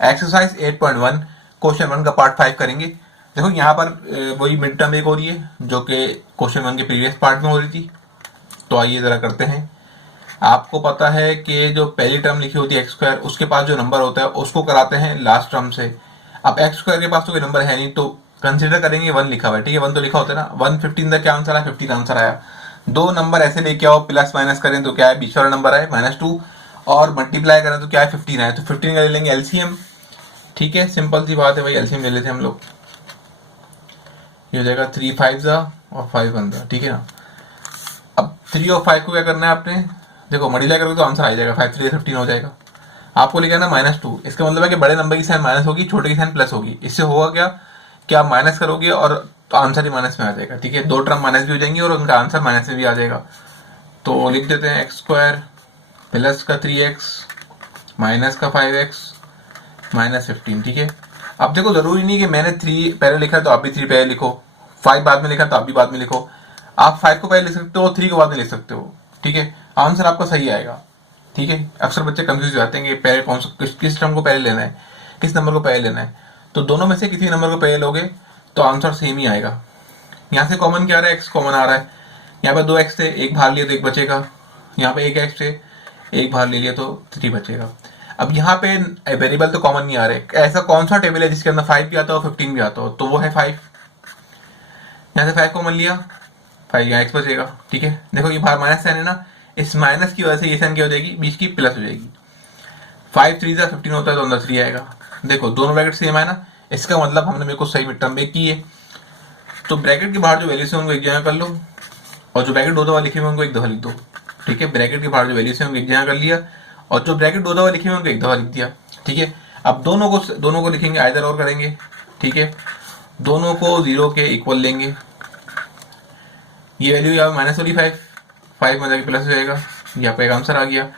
Exercise 8.1 question 1 का part 5 करेंगे। देखो यहाँ पर वही मिड टर्म एक हो रही है जो कि क्वेश्चन 1 के प्रीवियस पार्ट में हो रही थी। तो आइए जरा करते हैं। आपको पता है कि जो पहली टर्म लिखी होती है एक्स स्क्वायर, उसके पास जो नंबर होता है उसको कराते हैं लास्ट टर्म से। अब एक्स स्क्वायर के पास तो कोई नंबर है नहीं, तो कंसिडर करेंगे 1 लिखा हुआ है, ठीक है। 1 तो लिखा होता है ना। 115 का क्या आंसर आया? 15 आंसर आया। दो नंबर ऐसे लेके आओ, प्लस माइनस करें तो क्या है? बीच वाला नंबर आए -2, और मल्टीप्लाई करें तो क्या है? 15 आए। तो 15 का ले लेंगे एलसीएम, ठीक है। सिंपल सी बात है भाई, एलसीएम ले लेते हैं हम लोग। ये हो जाएगा 3 5 और 5 1, ठीक है ना। अब 3 और 5 को क्या करना है आपने? देखो मल्टीप्लाई करोगे तो आंसर आ जाएगा, 5 3 15 हो जाएगा। आपको लिखा है ना -2, इसका मतलब है कि बड़े नंबर की साइन माइनस होगी, छोटे की साइन प्लस होगी। इससे होगा क्या कि आप माइनस करोगे और तो आंसर ही माइनस में आ जाएगा, ठीक है। दो टर्म माइनस भी हो जाएंगी और उनका आंसर माइनस में भी आ जाएगा। तो लिख देते हैं एक्स स्क्वायर प्लस का 3x माइनस का 5x -15, ठीक है। अब देखो जरूरी नहीं कि मैंने 3 पहले लिखा तो आप भी 3 पहले लिखो, 5 बाद में लिखा तो आप भी बाद में लिखो। आप 5 को पहले लिख सकते हो, 3 को बाद में लिख सकते हो, ठीक है। आंसर आपका सही आएगा, ठीक है। अक्सर बच्चे कंफ्यूज हो जाते हैं कि पहले कौन सा किस टर्म को पहले लेना है, किस नंबर को पहले लेना है। तो दोनों में से किसी नंबर को पहले लोगे तो आंसर सेम ही आएगा। यहाँ से कॉमन क्या आ रहा है? एक्स कॉमन आ रहा है। यहाँ पे 2x थे, एक बाहर लिया तो एक बचेगा। यहाँ पे 1x थे, एक बाहर ले लिया तो 3 बचेगा। अब यहाँ पे वेरिएबल तो कॉमन नहीं आ रहे। ऐसा कौन सा टेबल है जिसके अंदर 5 भी आता हो 15 भी आता हो? तो वो है 5। यहाँ से 5 कॉमन लिया, 5 यहाँ x बचेगा, ठीक है। देखो ये बाहर माइनस साइन है ना, इस माइनस की वजह से ये साइन क्या हो जाएगी? बीच की प्लस हो जाएगी। 5 3 15 होता है तो अंदर 3 आएगा। देखो दोनों ब्रैकेट सेम है ना, इसका मतलब हमने बिल्कुल सही मिड टर्म ब्रेक की है। तो ब्रैकेट के बाहर जो वैल्यूज है उनको एक जगह कर लो, और जो ब्रैकेट 2 दफा लिखे हुए उनको एक दफा लिख दो, ठीक है। ब्रैकेट के बाहर जो वैल्यूज है उनको एक जगह कर लिया, और जो ब्रैकेट 2 दफा लिखे हुए उनको एक दफा लिख दिया, ठीक है। अब दोनों को लिखेंगे, आइदर और करेंगे, ठीक है। दोनों को 0 के इक्वल लेंगे। ये वैल्यू यहाँ माइनस वाली 5 में जाके प्लस हो जाएगा, यहाँ पे एक आंसर आ गया।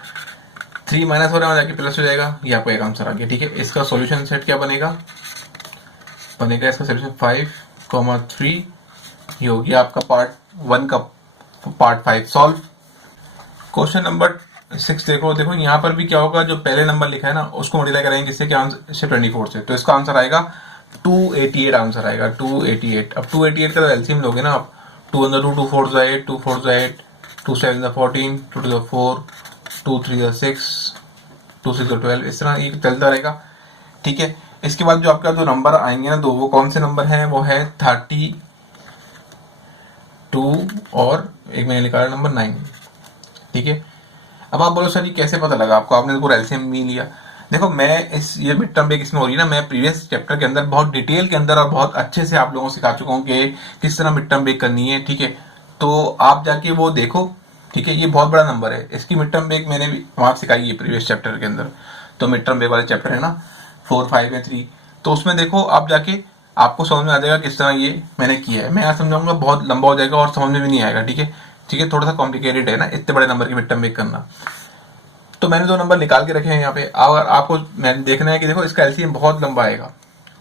3 माइनस हो रहा है जाके प्लस हो जाएगा, यहाँ पे एक आंसर आ गया, ठीक है। इसका सॉल्यूशन सेट क्या बनेगा? इसका सोल्यूशन 5,3। ये हो गया आपका पार्ट 1 का पार्ट 5 सॉल्व। क्वेश्चन नंबर 6 देखो यहाँ पर भी क्या होगा, जो पहले नंबर लिखा है ना उसको मल्टीप्लाई करेंगे किससे? क्या आंसर से? 24 से। तो इसका आंसर आएगा 288 आंसर आएगा, 288। अब 288 का एलसीएम लोगे ना आप, 2 अंदर 2 2 4 8, 2 4 8, 2 7 14, 2 2 4, 2 3 6, 2 6 12, इस तरह ये चलता रहेगा, ठीक है। इसके बाद जो आपका जो नंबर आएंगे ना दो, वो कौन से नंबर हैं? वो है 32 और एक मैंने लिखा है नंबर 9, ठीक है। अब आप बोलो सर ये कैसे पता लगा आपको? आपने तो पूरा एलसीएम भी लिया। देखो मैं ये मिड टर्म ब्रेक इसमें हो रही है ना, मैं प्रीवियस चैप्टर के अंदर बहुत डिटेल के अंदर और बहुत अच्छे से आप लोगों को सिखा चुका हूँ कि किस तरह मिड टर्म ब्रेक करनी है, ठीक है। तो आप जाके वो देखो, ठीक है। ये बहुत बड़ा नंबर है, इसकी मिड टर्म ब्रेक मैंने भी वहां सिखाई है प्रीवियस चैप्टर के अंदर। तो मिड टर्म ब्रेक वाले चैप्टर है ना 4 5 या 3, तो उसमें देखो आप जाके, आपको समझ में आ जाएगा किस तरह ये मैंने किया है। मैं यहाँ समझाऊंगा बहुत लंबा हो जाएगा और समझ में भी नहीं आएगा, ठीक है। ठीक है, थोड़ा सा कॉम्प्लिकेटेड है ना इतने बड़े नंबर की मिड टर्म ब्रेक करना। तो मैंने दो नंबर निकाल के रखे हैं यहाँ पे। अगर आपको मैंने देखना है कि देखो इसका एलसीएम बहुत लंबा आएगा,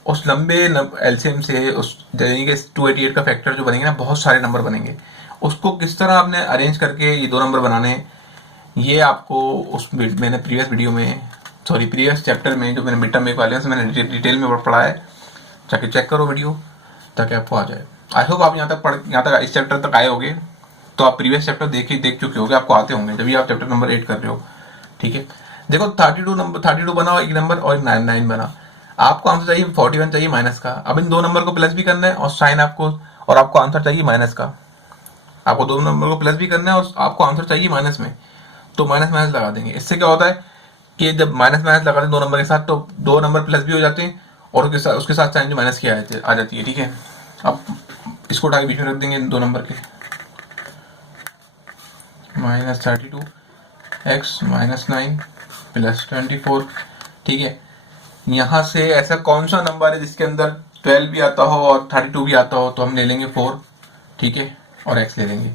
उस लंबे एलसीएम से उस 288 का फैक्टर जो बनेंगे ना, बहुत सारे नंबर बनेंगे। उसको किस तरह आपने अरेंज करके ये दो नंबर बनाने हैं, ये आपको उस मैंने प्रीवियस चैप्टर में जो मैंने मिड टर्म ब्रेक वाले हैं मैंने डिटेल में पढ़ा है। जाके चेक करो वीडियो ताकि आपको आ जाए। आई होप आप यहाँ तक इस चैप्टर तक आए होंगे, तो आप प्रीवियस चैप्टर देख चुके होंगे, आपको आते होंगे जब भी आप चैप्टर नंबर 8 कर रहे हो, ठीक है। देखो 32 बना एक नंबर और 9 बना। आपको आंसर चाहिए 41 चाहिए माइनस का। अब इन दो नंबर को प्लस भी करना है और साइन आपको आंसर चाहिए माइनस का। आपको दो नंबर को प्लस भी करना है और आपको आंसर चाहिए माइनस में, तो माइनस माइनस लगा देंगे। इससे क्या होता है कि जब माइनस माइनस लगाते हैं दो नंबर के साथ, तो दो नंबर प्लस भी हो जाते हैं और उसके साथ साइन जो माइनस की आ जाती है, ठीक है। अब इसको उठा के बीच में रख देंगे दो नंबर के, -32 x -9 प्लस 24, ठीक है। यहाँ से ऐसा कौन सा नंबर है जिसके अंदर 12 भी आता हो और 32 भी आता हो? तो हम ले लेंगे 4, ठीक है, और x ले लेंगे।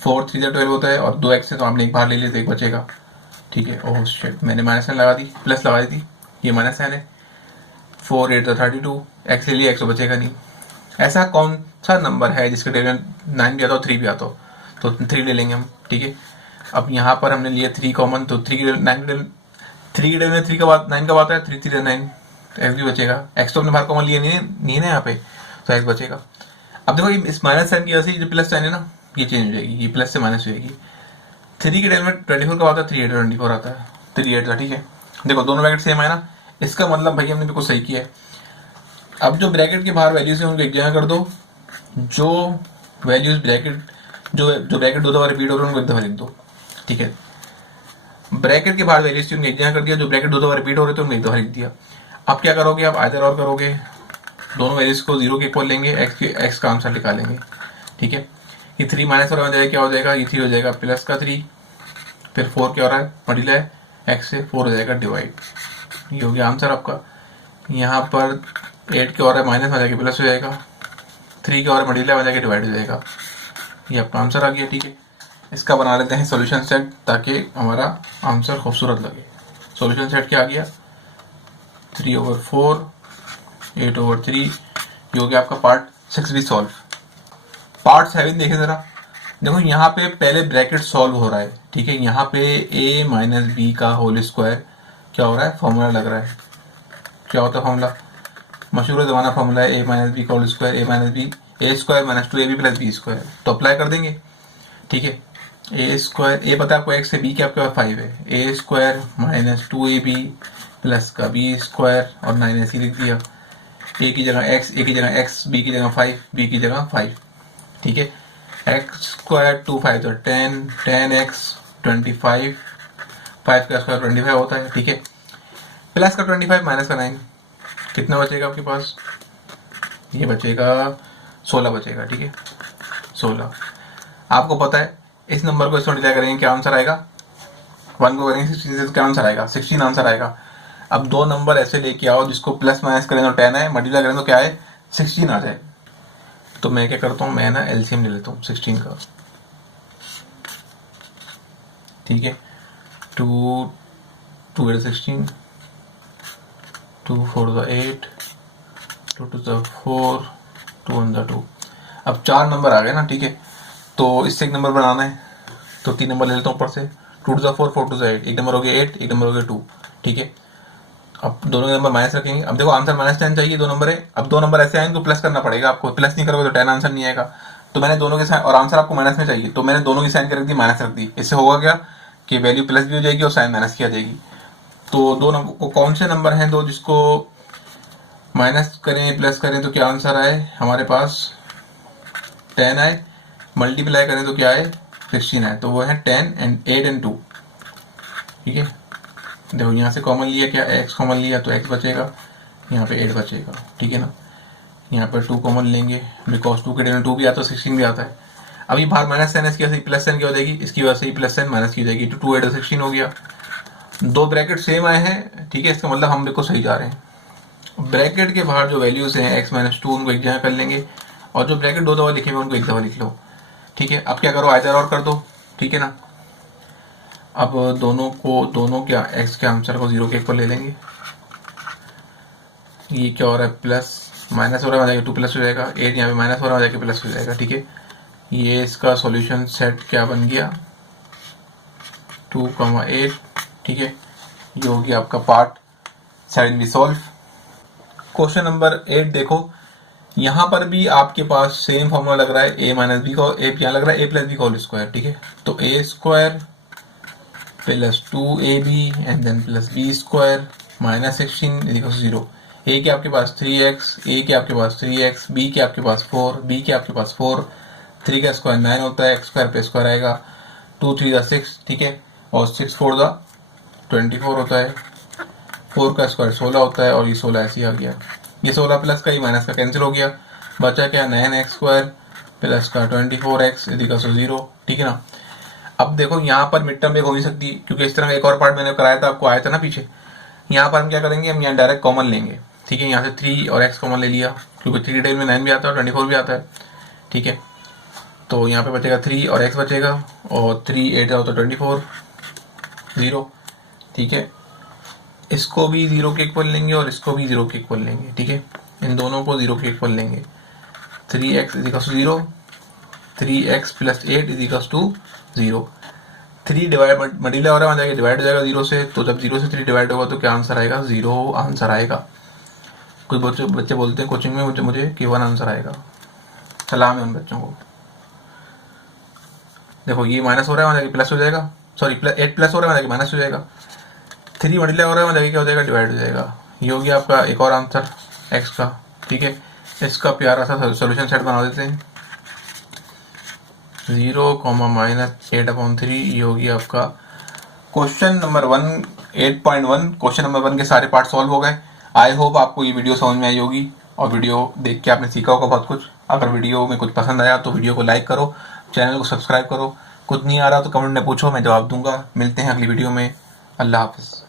4 3 12 होता है और 2x है तो आपने एक बाहर ले लिया तो एक बचेगा, ठीक है। ओह शिट, मैंने माइनस लगा दी, प्लस लगा दी थी, ये माइनस है। 4 8 32, x ले लिया, x तो बचेगा नहीं। ऐसा कौन सा नंबर है जिसके टेबल 9 भी आता हो 3 भी आता हो? तो 3 ले लेंगे हम, ठीक है। अब यहाँ पर हमने लिया 3 कॉमन, तो 3 9 3 के टेबल में 3 का बात 9 का बात है, 3 3 9 तो एक्स भी बचेगा, एक्स तो अपने बाहर कॉमन लिया नहीं है ना यहाँ पे, तो एक्स बचेगा। अब देखो ये इस माइनस साइन की वजह से जो प्लस साइन है ना ये चेंज हो जाएगी, ये प्लस से माइनस हो जाएगी। 3 के टाइम में 24 का आता है, 3 8 24 आता है, 3 8 था, ठीक है। देखो दोनों ब्रैकेट सेम है ना, इसका मतलब भाई हमने बिल्कुल सही किया है। अब जो ब्रैकेट के बाहर वैल्यूज है उनको एक जगह कर दो, जो वैल्यूज ब्रैकेट जो ब्रैकेट 2 दफा रिपीट हो रहे हैं उनको एक दफा लिख दो, ठीक है। ब्रैकेट के बाहर वैल्यूज थी उनको एक जगह कर दिया, जो ब्रैकेट 2 दफा रिपीट हो रहे थे उनको एक दफा लिख दिया। अब क्या करोगे, आप आइदर और करोगे, दोनों वैल्यूज को 0 के इक्वल लेंगे, एक्स का आंसर निकालेंगे, ठीक है। ये 3 माइनस और हो जाएगा, क्या हो जाएगा, ये 3 हो जाएगा प्लस का 3, फिर 4 क्या हो रहा है मल्टीप्लाई एक्स से, 4 हो जाएगा डिवाइड, ये हो गया आंसर आपका। यहाँ पर 8 क्या हो रहा है माइनस में जाके प्लस हो जाएगा, 3 क्या हो रहा है मल्टीप्लाई में जाके डिवाइड हो जाएगा, ये आपका आंसर आ गया, ठीक है। इसका बना लेते हैं सॉल्यूशन सेट ताकि हमारा आंसर खूबसूरत लगे। सॉल्यूशन सेट क्या आ गया, 3/4 8/3, ये हो गया आपका पार्ट 6 भी सॉल्व। पार्ट 7 देखें जरा, देखो यहाँ पे पहले ब्रैकेट सॉल्व हो रहा है, ठीक है। यहाँ पे a माइनस बी का होल स्क्वायर क्या हो रहा है, फॉर्मूला लग रहा है, क्या होता है फॉर्मूला, मशहूर जमाना फॉर्मूला है, a माइनस बी का whole square, a minus b a square minus 2ab plus b square, तो अप्लाई कर देंगे, ठीक है। ए स्क्वायर, ए पता है आपको x से, b क्या आपके पास 5 है, ए स्क्वायर माइनस 2ab प्लस का बी स्क्वायर और 9ac लिख दिया, a की जगह x, a की जगह x, b की जगह 5, b की जगह 5, ठीक है। एक्स स्क्वायर 2 5 तो 10, 10x 25, 5 का स्क्वायर 25 होता है, ठीक है। प्लस का 25 माइनस का 9, कितना बचेगा आपके पास, ये बचेगा 16 बचेगा, ठीक है 16। आपको पता है इस नंबर को इसमें मल्टीप्लाई करेंगे क्या आंसर आएगा, 1 को करेंगे 16 से क्या आंसर आएगा, 16 आंसर आएगा। अब दो नंबर ऐसे लेके आओ जिसको प्लस माइनस करें तो 10 है, मल्टीप्लाई करें तो क्या है 16 आ जाए। तो मैं क्या करता हूँ, मैं ना एलसीएम ले लेता हूँ 16 का, ठीक है। 2 2 8 16, 2 4 8, 2 2 4, 2 1 2। अब 4 नंबर आ गए ना, ठीक है। तो इससे एक नंबर बनाना है, तो 3 नंबर ले लेता हूँ ऊपर से, 2 2 4, 4 2 8, एक नंबर हो गया 8, एक नंबर हो गया 2, ठीक है। अब दोनों के नंबर माइनस रखेंगे, अब देखो आंसर -10 चाहिए, 2 नंबर है, अब 2 नंबर ऐसे आए इनको प्लस करना पड़ेगा आपको, प्लस नहीं करोगे तो 10 आंसर नहीं आएगा। तो मैंने दोनों के साइन, और आंसर आपको माइनस में चाहिए, तो मैंने दोनों की साइन कर दी माइनस रख दी, इससे होगा क्या कि वैल्यू प्लस भी हो जाएगी और साइन माइनस की आ जाएगी। तो दो नंबर कौन से नंबर हैं दो जिसको माइनस करें प्लस करें तो क्या आंसर आए हमारे पास 10 आए, मल्टीप्लाई करें तो क्या आए 16 आए, तो वो है 10 and 8 and 2, ठीक है। देखो यहाँ से कॉमन लिया, क्या x कॉमन लिया तो x बचेगा, यहाँ पे 8 बचेगा, ठीक है ना। यहाँ पर 2 कॉमन लेंगे, बिकॉज 2 के डेल में 2 भी आता है 16 भी आता है। अब ये बाहर माइनस साइन, इसकी वजह से प्लस साइन की हो जाएगी, इसकी वजह से प्लस साइन माइनस की हो जाएगी, तो 2 8 16 हो गया। दो ब्रैकेट सेम आए हैं, ठीक है, इसका मतलब हम बिल्कुल सही जा रहे हैं। ब्रैकेट के बाहर जो वैल्यूज हैं x - 2 उनको एक जगह कर लेंगे, और जो ब्रैकेट 2 दफा लिखे हुए उनको एक दफा लिख लो, ठीक है। अब क्या करो, आइदर और कर दो, ठीक है ना। अब दोनों क्या x के आंसर को 0 के इक्वल ले लेंगे, ये क्या हो रहा है प्लस माइनस हो रहा है, जाके 2 प्लस हो जाएगा, 8 यहाँ पे माइनस हो रहा है जाके प्लस हो जाएगा, ठीक है। ये इसका सॉल्यूशन सेट क्या बन गया 2, 8, ठीक है। ये हो गया आपका पार्ट 7 भी सॉल्व। क्वेश्चन नंबर 8 देखो, यहाँ पर भी आपके पास सेम फॉर्मूला लग रहा है, a माइनस बी का, यहाँ लग रहा है a प्लस बी का होल स्क्वायर, ठीक है। तो a square plus 2ab and then plus b square minus 16 equal 0। a के आपके पास 3x, a के आपके पास 3x, b के आपके पास 4, b के आपके पास 4, 3 का स्क्वायर 9 होता है, x स्क्वायर पे स्क्वायर आएगा, 2 3 6, ठीक है, और 6 4 24 होता है, 4 का स्क्वायर 16 होता है, और ये 16 ऐसे ही आ गया। ये 16 प्लस का, ये माइनस का कैंसिल हो गया, बचा क्या 9x स्क्वायर प्लस का 24x इक्वल 0, ठीक है ना। अब देखो यहाँ पर मिड टर्म एक हो नहीं सकती, क्योंकि इस तरह का एक और पार्ट मैंने कराया था, आपको आया था ना पीछे। यहाँ पर हम क्या करेंगे, हम यहाँ डायरेक्ट कॉमन लेंगे, ठीक है। यहाँ से 3 और x कॉमन ले लिया, क्योंकि 3 डिटेल में 9 भी आता है और 24 भी आता है, ठीक है। तो यहाँ पे बचेगा 3 और x बचेगा, और 3 8 जाओ तो 24 0, ठीक है। इसको भी 0 के इक्वल लेंगे और इसको भी 0 के इक्वल लेंगे, ठीक है। इन दोनों को 0 के इक्वल लेंगे, 3x equal 0, 3x plus 8 equal 0। 3 divide multiply हो रहा है, वहाँ जाके डिवाइड हो जाएगा 0 से, तो जब 0 से 3 डिवाइड होगा तो क्या आंसर आएगा 0 आंसर आएगा। कुछ बच्चे बोलते हैं कोचिंग में मुझे कि 1 आंसर आएगा। सलाम है उन बच्चों को। देखो ये माइनस हो रहा है, वहाँ जाके प्लस हो जाएगा, सॉरी 8 प्लस हो रहा है, वहाँ जाके माइनस हो जाएगा। 3 मल्टीप्लाई हो रहा है, वहाँ जाके क्या हो जाएगा, डिवाइड हो जाएगा। ये हो गया आपका एक और आंसर एक्स का। ठीक है, इसका प्यारा सा सोल्यूशन सेट बना देते हैं। 0, -8/3। ये होगी आपका क्वेश्चन नंबर 1, 8.1। क्वेश्चन नंबर 1 के सारे पार्ट सॉल्व हो गए। आई होप आपको ये वीडियो समझ में आई होगी और वीडियो देख के आपने सीखा होगा बहुत कुछ। अगर वीडियो में कुछ पसंद आया तो वीडियो को लाइक करो, चैनल को सब्सक्राइब करो। कुछ नहीं आ रहा तो कमेंट में पूछो, मैं जवाब दूंगा। मिलते हैं अगली वीडियो में। अल्लाह हाफिज़।